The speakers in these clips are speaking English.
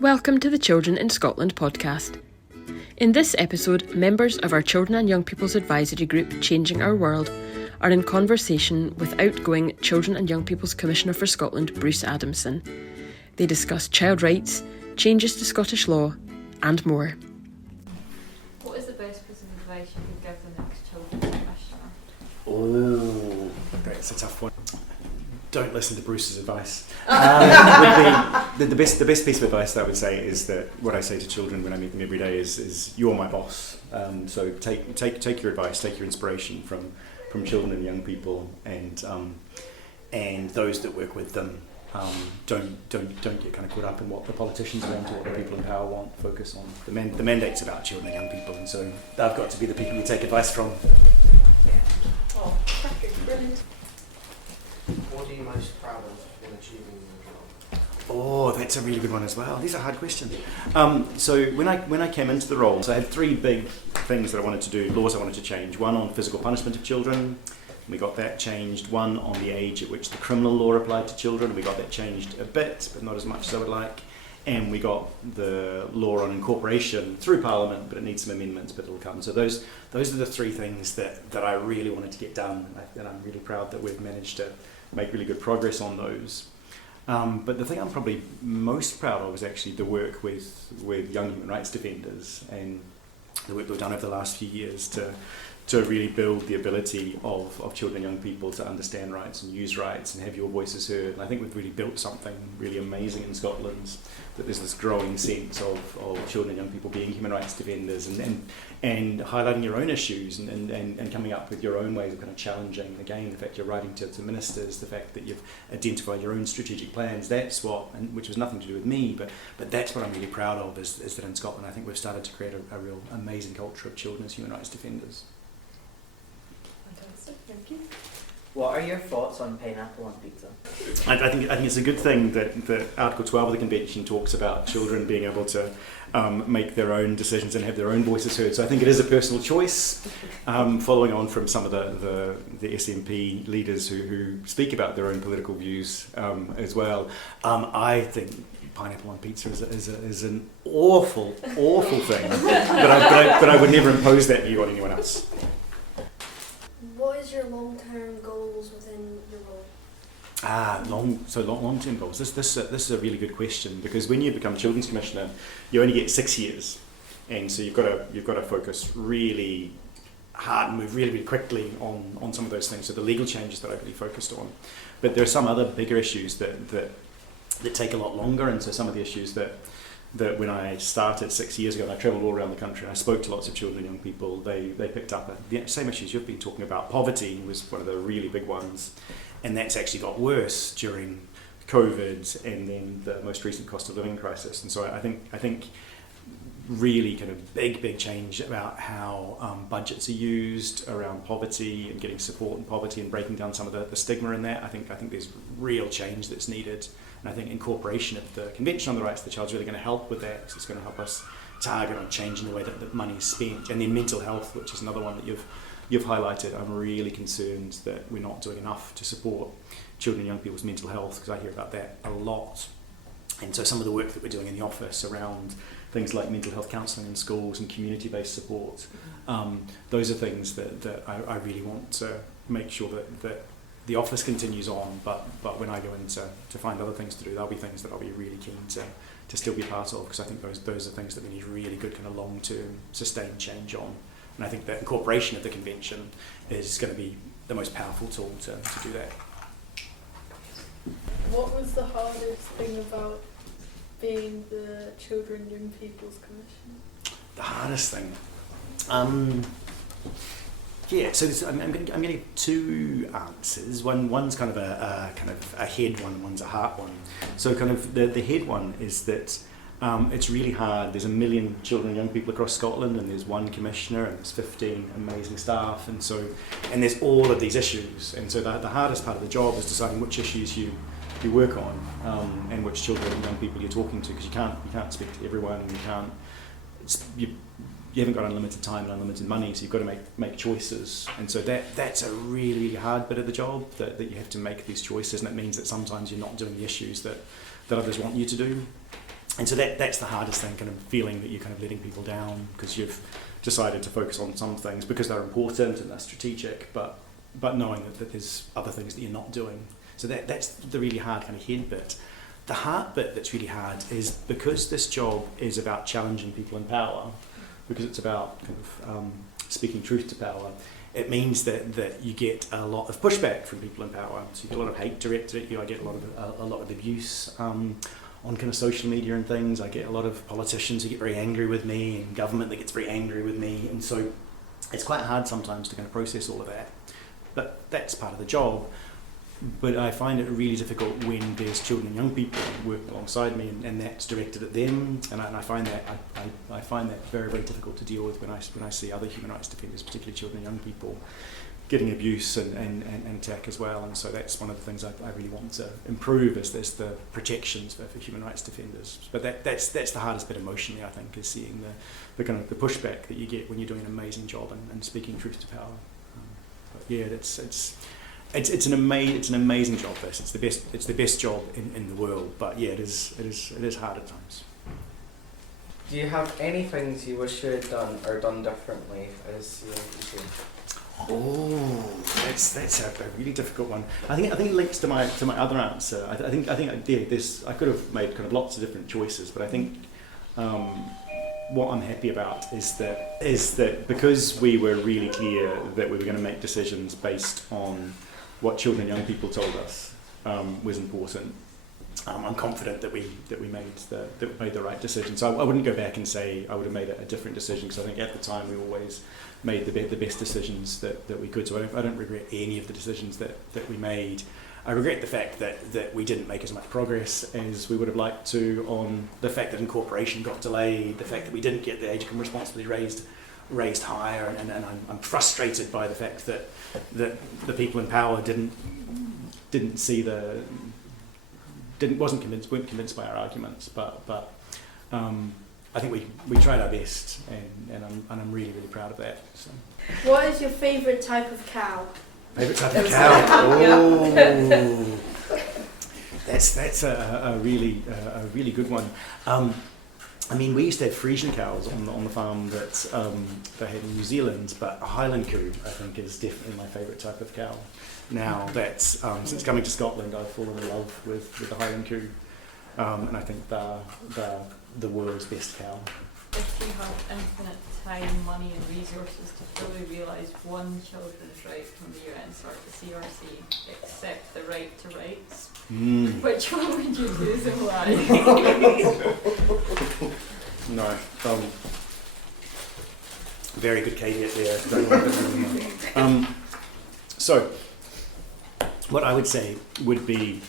Welcome to the Children in Scotland podcast. In this episode, members of our Children and Young People's Advisory Group Changing Our World are in conversation with outgoing Children and Young People's Commissioner for Scotland, Bruce Adamson. They discuss child rights, changes to Scottish law, and more. What is the best piece of advice you could give the next Children's Commissioner? Oh, that's a tough one. Don't listen to Bruce's advice. The best piece of advice that I would say is that what I say to children when I meet them every day is you're my boss. So take your advice, take your inspiration from children and young people, and those that work with them. Don't get kind of caught up in what the politicians want or what the people in power want. Focus on the mandate's about children and young people, and so they've got to be the people you take advice from. Oh, perfect, brilliant. What are you most proud of in achieving your job? Oh, that's a really good one as well. These are hard questions. So when I came into the role, so I had three big things that I wanted to do, laws I wanted to change. One on physical punishment of children. We got that changed. One on the age at which the criminal law applied to children. We got that changed a bit, but not as much as I would like. And we got the law on incorporation through Parliament, but it needs some amendments, but it'll come. So those are the three things that I really wanted to get done, and I'm really proud that we've managed to make really good progress on those. But the thing I'm probably most proud of is actually the work with young human rights defenders and the work we've done over the last few years to really build the ability of children and young people to understand rights and use rights and have your voices heard. And I think we've really built something really amazing in Scotland, that there's this growing sense of children and young people being human rights defenders and highlighting your own issues and coming up with your own ways of kind of challenging, again, the fact you're writing to ministers, the fact that you've identified your own strategic plans. That's what, which was nothing to do with me, but that's what I'm really proud of, is that in Scotland I think we've started to create a real amazing culture of children as human rights defenders. Fantastic, thank you. What are your thoughts on pineapple on pizza? I think it's a good thing that Article 12 of the Convention talks about children being able to make their own decisions and have their own voices heard. So I think it is a personal choice, following on from some of the SNP leaders who speak about their own political views as well. I think pineapple on pizza is an awful thing, but I would never impose that view on anyone else. What is your long-term goals within your role? Long-term goals. This is a really good question, because when you become Children's Commissioner, you only get 6 years, and so you've got to focus really hard and move really, really quickly on some of those things. So the legal changes that I really focused on, but there are some other bigger issues that take a lot longer, and so some of the issues that when I started 6 years ago and I travelled all around the country and I spoke to lots of children and young people, they picked up the same issues you've been talking about. Poverty was one of the really big ones, and that's actually got worse during COVID and then the most recent cost of living crisis. And so I think really kind of big change about how budgets are used around poverty and getting support in poverty and breaking down some of the stigma in that. I think there's real change that's needed. And I think incorporation of the Convention on the Rights of the Child is really going to help with that, because it's going to help us target on changing the way that money is spent. And then mental health, which is another one that you've highlighted. I'm really concerned that we're not doing enough to support children and young people's mental health, because I hear about that a lot. And so some of the work that we're doing in the office around things like mental health counselling in schools and community-based support, those are things that I really want to make sure that the office continues on, but when I go in to find other things to do, there'll be things that I'll be really keen to still be part of, because I think those are things that we need really good kind of long-term sustained change on. And I think that incorporation of the Convention is going to be the most powerful tool to do that. What was the hardest thing about being the Children and Young People's Commissioner? The hardest thing? So I'm going to give two answers. One's kind of a head one, and one's a heart one. So kind of the head one is that it's really hard. There's 1 million children and young people across Scotland, and there's one commissioner, and there's 15 amazing staff, and there's all of these issues. And so the hardest part of the job is deciding which issues you work on, and which children and young people you're talking to, because you can't speak to everyone, and you haven't got unlimited time and unlimited money, so you've got to make choices. And so that's a really, really hard bit of the job, that you have to make these choices, and it means that sometimes you're not doing the issues that others want you to do. And so that's the hardest thing, kind of feeling that you're kind of letting people down because you've decided to focus on some things because they're important and they're strategic, but knowing that there's other things that you're not doing. So that's the really hard kind of head bit. The heart bit that's really hard is because this job is about challenging people in power, because it's about kind of speaking truth to power, it means that you get a lot of pushback from people in power. So you get a lot of hate directed at you. I get a lot of abuse on kind of social media and things. I get a lot of politicians who get very angry with me and government that gets very angry with me. And so it's quite hard sometimes to kind of process all of that. But that's part of the job. But I find it really difficult when there's children and young people who work alongside me and that's directed at them. And I find that I find that very, very difficult to deal with when I see other human rights defenders, particularly children and young people, getting abuse and attack as well. And so that's one of the things I really want to improve is the protections for human rights defenders. But that's the hardest bit emotionally, I think, is seeing the kind of the pushback that you get when you're doing an amazing job and speaking truth to power. But yeah, it's an amazing job. It's the best job in the world. But yeah, it is hard at times. Do you have any things you wish you had done or done differently as you teaching? Oh, that's a really difficult one. I think it links to my other answer. I think I did this. I could have made kind of lots of different choices, but I think what I'm happy about is that because we were really clear that we were going to make decisions based on what children and young people told us was important. I'm confident that we made the right decision. So I wouldn't go back and say I would have made a different decision, because I think at the time we always made the best decisions that we could. So I don't regret any of the decisions that we made. I regret the fact that we didn't make as much progress as we would have liked to on the fact that incorporation got delayed, the fact that we didn't get the age of responsibility raised higher, and I'm frustrated by the fact that the people in power weren't convinced by our arguments, but I think we tried our best, and I'm really, really proud of that. So. What is your favourite type of cow? Favourite type of cow? Oh, that's a really good one. I mean, we used to have Frisian cows on the farm that they had in New Zealand, but a Highland coo, I think, is definitely my favourite type of cow. Now that since coming to Scotland, I've fallen in love with the Highland coo, and I think they're the world's best cow. If you have infinite time, money and resources to fully realise one children's right from the UN or the CRC, except the right to rights, which one would you choose and why? No. Very good caveat there. So, what I would say would be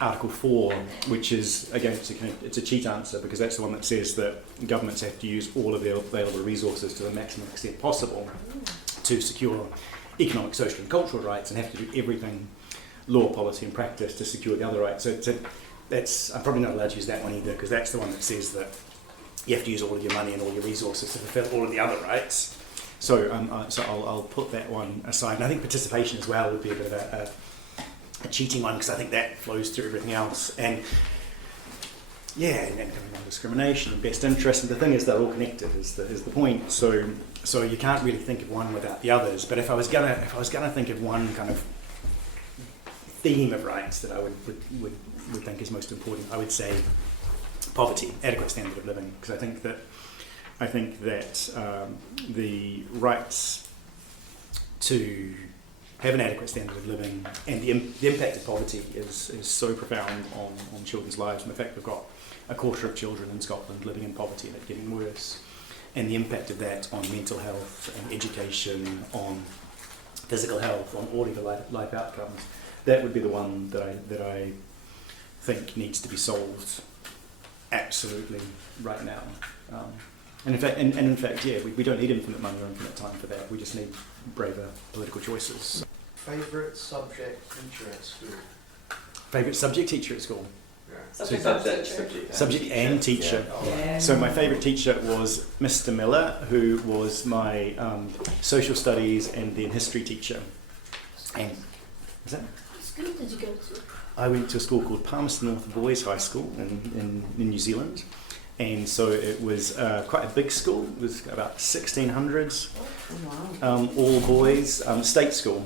Article 4, which is, again, it's a cheat answer, because that's the one that says that governments have to use all of their available resources to the maximum extent possible to secure economic, social and cultural rights, and have to do everything, law, policy and practice, to secure the other rights. So that's, I'm probably not allowed to use that one either, because that's the one that says that you have to use all of your money and all your resources to fulfill all of the other rights. So I'll put that one aside. And I think participation as well would be a bit of a cheating one, because I think that flows through everything else. And yeah, and non-discrimination and best interest. And the thing is, they're all connected. Is the point. So you can't really think of one without the others. But if I was gonna think of one kind of theme of rights that I would think is most important, I would say poverty, adequate standard of living, because I think that the rights to have an adequate standard of living and the impact of poverty is so profound on children's lives, and the fact we've got a quarter of children in Scotland living in poverty and it getting worse, and the impact of that on mental health and education, on physical health, on all of the life outcomes, that would be the one that I think needs to be solved absolutely right now. And in fact, yeah, we don't need infinite money or infinite time for that. We just need braver political choices. Favourite subject teacher at school? Favourite subject teacher at school? Subject and teacher. Yeah. So my favourite teacher was Mr. Miller, who was my social studies and then history teacher. And is that? What school did you go to? I went to a school called Palmerston North Boys High School in New Zealand. And so it was quite a big school. It was about 1,600s, all boys, state school.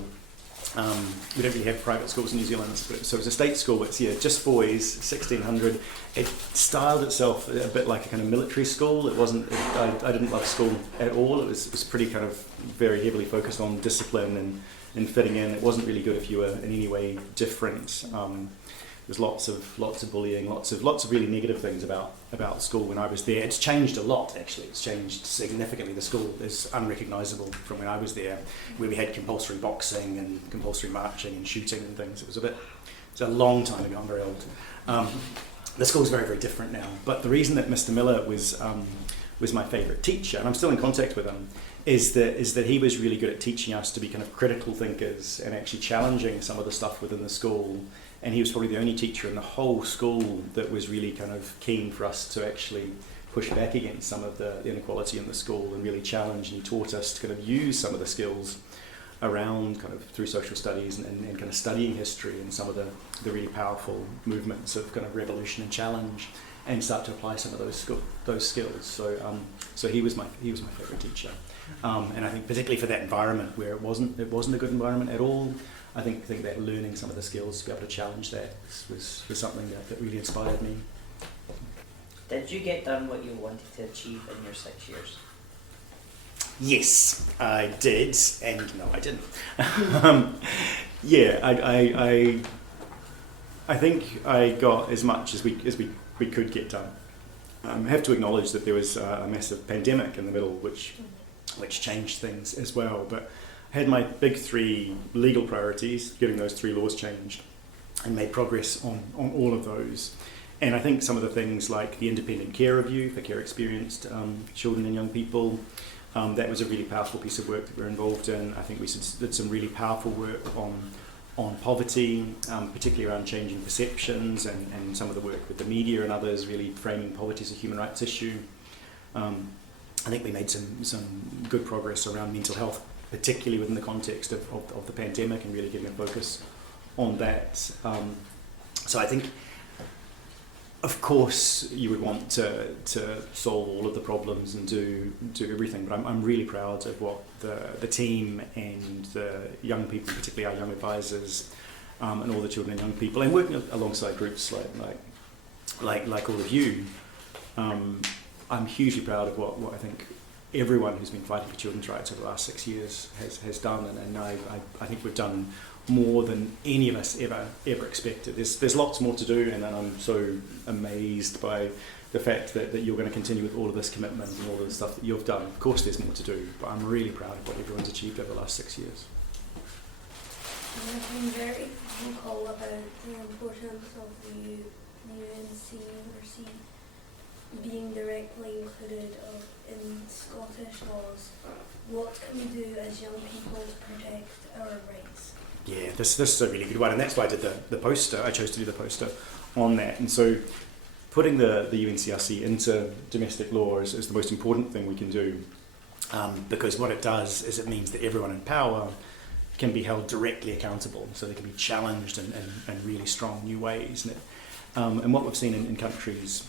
We don't really have private schools in New Zealand, but, so it was a state school, but yeah, just boys, 1,600. It styled itself a bit like a kind of military school. It wasn't, I didn't love school at all. It was pretty kind of very heavily focused on discipline and fitting in. It wasn't really good if you were in any way different. There was lots of bullying, lots of really negative things about school when I was there. It's changed a lot, actually. It's changed significantly. The school is unrecognisable from when I was there, where we had compulsory boxing and compulsory marching and shooting and things. It's a long time ago. I'm very old. The school's very, very different now. But the reason that Mr. Miller was my favourite teacher, and I'm still in contact with him, is that he was really good at teaching us to be kind of critical thinkers and actually challenging some of the stuff within the school. And he was probably the only teacher in the whole school that was really kind of keen for us to actually push back against some of the inequality in the school and really challenge. And he taught us to kind of use some of the skills around kind of through social studies and kind of studying history and some of the really powerful movements of kind of revolution and challenge, and start to apply some of those skills. So he was my favourite teacher, and I think particularly for that environment where it wasn't a good environment at all. I think that learning some of the skills to be able to challenge that was something that really inspired me. Did you get done what you wanted to achieve in your 6 years? Yes, I did, and no, I didn't. I think I got as much as we could get done. I have to acknowledge that there was a massive pandemic in the middle, which changed things as well. But I had my big 3 legal priorities, getting those 3 laws changed, and made progress on all of those. And I think some of the things like the independent care review for care experienced children and young people, that was a really powerful piece of work that we were involved in. I think we did some really powerful work on poverty, particularly around changing perceptions, and some of the work with the media and others, really framing poverty as a human rights issue. I think we made some good progress around mental health, particularly within the context of the pandemic, and really getting a focus on that. So I think, of course, you would want to solve all of the problems and do everything, but I'm really proud of what the team and the young people, particularly our young advisors, and all the children and young people, and working alongside groups like all of you. I'm hugely proud of what I think everyone who's been fighting for children's rights over the last 6 years has done, and I think we've done more than any of us ever expected. There's lots more to do, and I'm so amazed by the fact that you're going to continue with all of this commitment and all of the stuff that you've done. Of course there's more to do, but I'm really proud of what everyone's achieved over the last 6 years. I've been very vocal about the importance of the UNCRC being directly included in Scottish laws. What can we do as young people to protect our rights? Yeah, this is a really good one, and that's why I did the poster. I chose to do the poster on that, and so putting the UNCRC into domestic law is the most important thing we can do, because what it does is it means that everyone in power can be held directly accountable, so they can be challenged in really strong new ways. And what we've seen in countries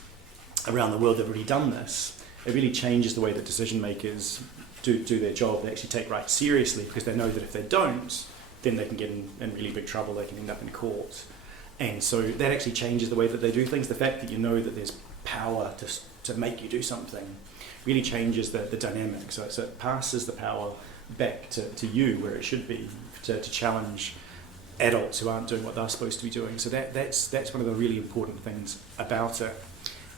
around the world that have already done this, it really changes the way that decision makers do their job. They actually take rights seriously, because they know that if they don't, then they can get in really big trouble. They can end up in court. And so that actually changes the way that they do things. The fact that you know that there's power to make you do something really changes the dynamic. So it passes the power back to you where it should be, to challenge adults who aren't doing what they're supposed to be doing. So that's one of the really important things about it.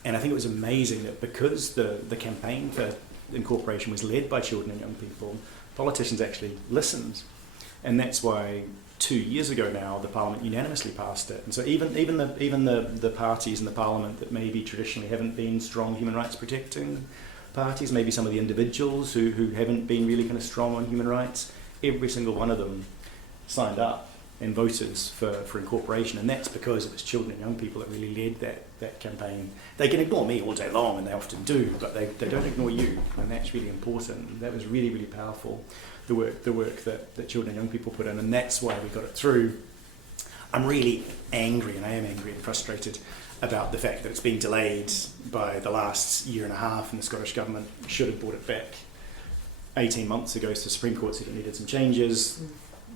And I think it was amazing that because the campaign for incorporation was led by children and young people, politicians actually listened. And that's why 2 years ago now the Parliament unanimously passed it. And so even the parties in the Parliament that maybe traditionally haven't been strong human rights protecting parties, maybe some of the individuals who haven't been really kind of strong on human rights, every single one of them signed up and voted for incorporation. And that's because it was children and young people that really led that campaign. They can ignore me all day long, and they often do, but they don't ignore you, and that's really important. And that was really, really powerful, the work that children and young people put in, and that's why we got it through. I'm really angry, and I am angry and frustrated about the fact that it's been delayed by the last year and a half, and the Scottish Government should have brought it back 18 months ago. So the Supreme Court said it needed some changes.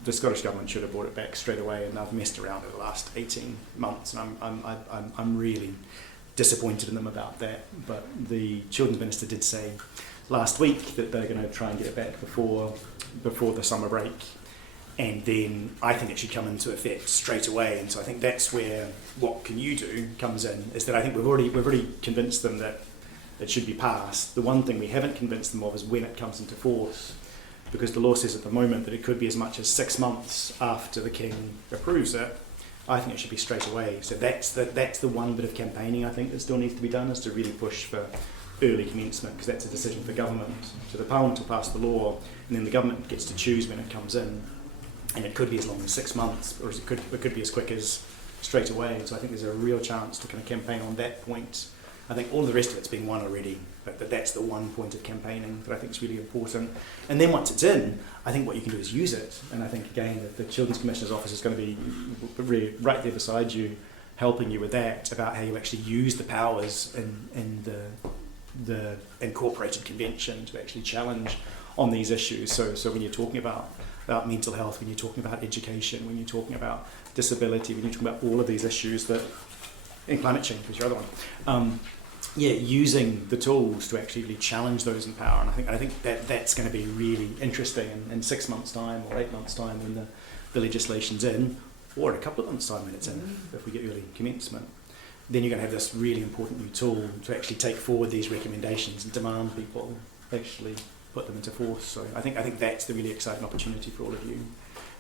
The Scottish Government should have brought it back straight away, and I've messed around over the last 18 months, and I'm really disappointed in them about that. But the Children's Minister did say last week that they're going to try and get it back before the summer break, and then I think it should come into effect straight away. And so I think that's where what can you do comes in, is that I think we've already convinced them that it should be passed. The one thing we haven't convinced them of is when it comes into force, because the law says at the moment that it could be as much as 6 months after the King approves it. I think it should be straight away. So that's the one bit of campaigning I think that still needs to be done, is to really push for early commencement, because that's a decision for government. So the Parliament will pass the law, and then the government gets to choose when it comes in, and it could be as long as 6 months, or it could be as quick as straight away. So I think there's a real chance to kind of campaign on that point. I think all the rest of it's been won already, but that's the one point of campaigning that I think is really important. And then once it's in, I think what you can do is use it. And I think, again, the Children's Commissioner's Office is going to be really right there beside you, helping you with that, about how you actually use the powers in the Incorporated Convention to actually challenge on these issues. So when you're talking about mental health, when you're talking about education, when you're talking about disability, when you're talking about all of these issues that, and climate change was your other one, using the tools to actually really challenge those in power. And I think that's going to be really interesting in 6 months' time or 8 months' time when the legislation's in, or in a couple of months' time when it's in, if we get early commencement. Then you're going to have this really important new tool to actually take forward these recommendations and demand people actually put them into force. So I think that's the really exciting opportunity for all of you.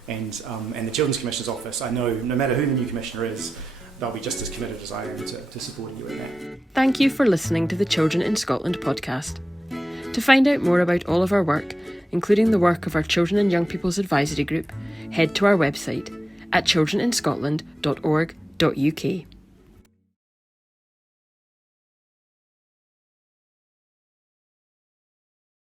And the Children's Commissioner's Office, I know no matter who the new Commissioner is, they'll be just as committed as I am to supporting you in that. Thank you for listening to the Children in Scotland podcast. To find out more about all of our work, including the work of our Children and Young People's Advisory Group, head to our website at childreninscotland.org.uk.